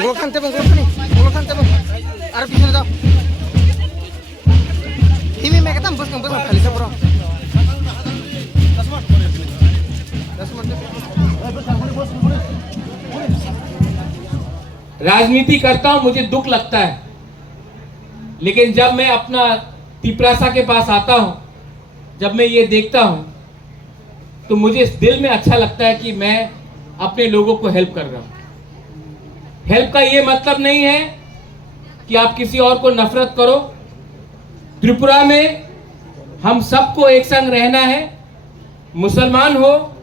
Gua kan tebak arah pisau tau. Ini mereka tambah kali sama orang. राजनीति करता हूं, मुझे दुख लगता है, लेकिन जब मैं अपना तिपरासा के पास आता हूं, जब मैं ये देखता हूं, तो मुझे इस दिल में अच्छा लगता है कि मैं अपने लोगों को हेल्प कर रहा हूं। हेल्प का ये मतलब नहीं है कि आप किसी और को नफरत करो। त्रिपुरा में हम सबको एक संग रहना है, मुसलमान हो,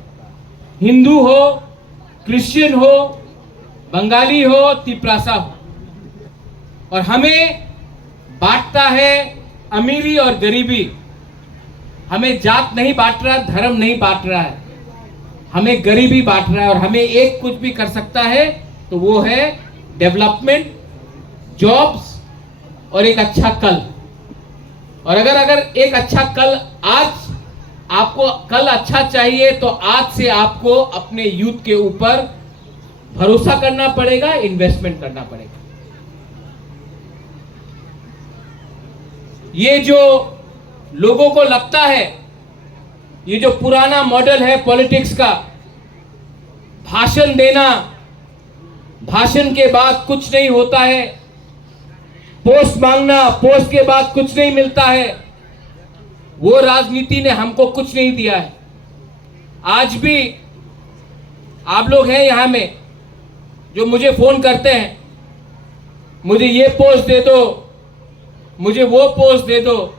हिंदू हो, क्रिश्चियन हो, बंगाली हो, तिपरासा हो, और हमें बांटता है अमीरी और गरीबी। हमें जात नहीं बांट रहा, धर्म नहीं बांट रहा है, हमें गरीबी बांट रहा है। और हमें एक कुछ भी कर सकता है तो वो है डेवलपमेंट, जॉब्स और एक अच्छा कल। और अगर एक अच्छा कल, आज आपको कल अच्छा चाहिए तो आज से आपको अपने यूथ के ऊपर भरोसा करना पड़ेगा, इन्वेस्टमेंट करना पड़ेगा। ये जो लोगों को लगता है, ये जो पुराना मॉडल है पॉलिटिक्स का, भाषण देना, भाषण के बाद कुछ नहीं होता है, पोस्ट मांगना, पोस्ट के बाद कुछ नहीं मिलता है, वो राजनीति ने हमको कुछ नहीं दिया है। आज भी आप लोग हैं यहां में जो मुझे फोन करते हैं, मुझे ये पोस्ट दे दो, मुझे वो पोस्ट दे दो।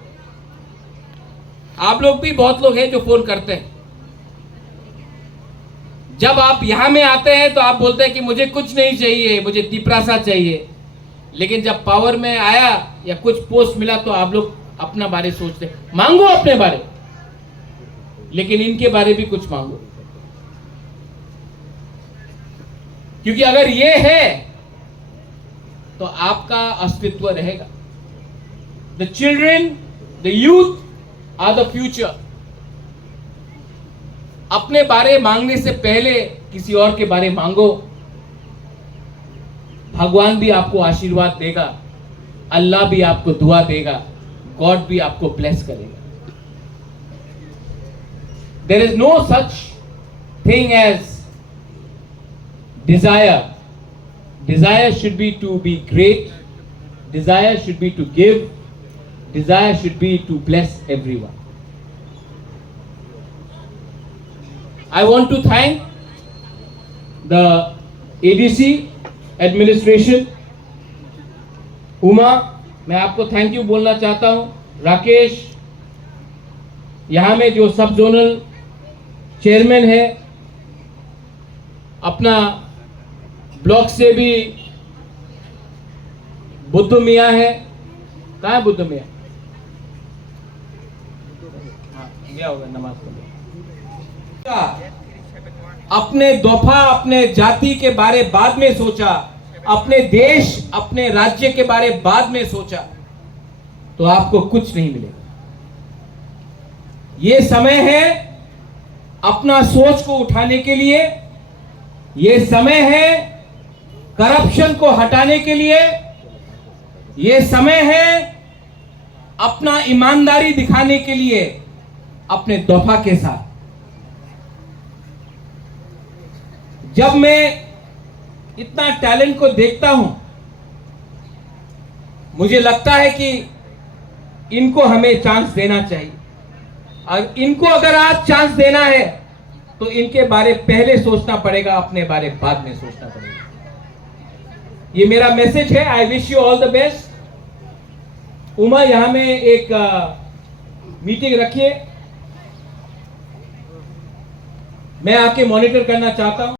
आप लोग भी बहुत लोग हैं जो फोन करते हैं। जब आप यहां में आते हैं तो आप बोलते हैं कि मुझे कुछ नहीं चाहिए, मुझे तिपरासा चाहिए। लेकिन जब पावर में आया या कुछ पोस्ट मिला तो आप लोग अपना बारे सोचते हैं। मांगो अपने बारे, लेकिन इनके बारे भी कुछ मांगो, क्योंकि अगर ये है तो आपका अस्तित्व रहेगा। The children, the youth are the future. अपने बारे मांगने से पहले किसी और के बारे मांगो, भगवान भी आपको आशीर्वाद देगा, अल्लाह भी आपको दुआ देगा, गॉड भी आपको ब्लेस करेगा। There is no such thing as desire. Desire should be to be great. Desire should be to give. Desire should be to bless everyone. I want to thank the ADC administration. Uma, मैं आपको thank you बोलना चाहता हूं। राकेश, यहां में जो सब zonal chairman है, अपना ब्लॉक से भी बुद्ध मियाँ है। कहाँ है बुद्ध मियाँ? गया होगा नमाज पढ़ने। अपने दफा, अपने जाति के बारे बाद में सोचा, अपने देश, अपने राज्य के बारे बाद में सोचा, तो आपको कुछ नहीं मिलेगा। ये समय है अपना सोच को उठाने के लिए, ये समय है करप्शन को हटाने के लिए, ये समय है अपना ईमानदारी दिखाने के लिए अपने दफा के साथ। जब मैं इतना टैलेंट को देखता हूं, मुझे लगता है कि इनको हमें चांस देना चाहिए। और इनको अगर आज चांस देना है तो इनके बारे पहले सोचना पड़ेगा, अपने बारे बाद में सोचना पड़ेगा। ये मेरा मैसेज है। I wish you all the best. Uma, यहां में एक मीटिंग रखिए, मैं आके मॉनिटर करना चाहता हूं।